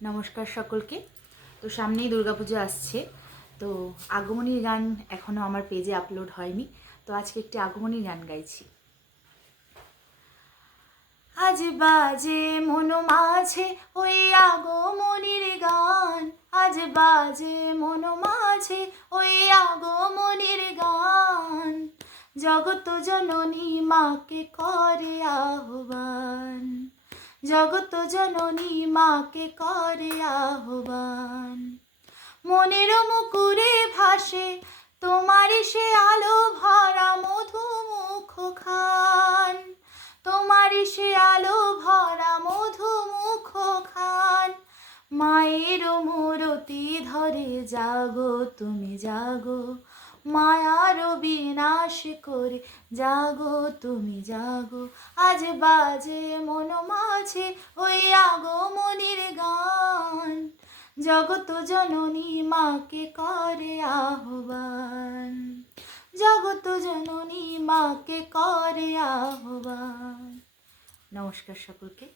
নমস্কার সকলকে। তো সামনেই দুর্গাপুজো আসছে, তো আগমনীর গান এখনও আমার পেজে আপলোড হয়নি, তো আজকে একটি আগমনীর গান গাইছি। আজ বাজে মন মাঝে ওই আগমনীর গান, আজ বাজে মন মাঝে ওই আগমনীর গান, জগত জননী মাকে করে আহ্বান, জগত জননী মাকে করে আহ্বান। মনের মুকুরে ভাসে তোমারই সে আলো ভরা মধুমুখ খান, তোমারই সে আলো ভরা মধুমুখ খান। মায়ের মূরতি ধরে জাগো তুমি জাগো, মায়ার বিনাশ করে জাগো তুমি জাগো। আজ বাজে মন মাঝে ওই আগমনীর গান, জগত জননী মাকে করে আহ্বান, জগত জননী মাকে করে আহ্বান। নমস্কার সকলকে।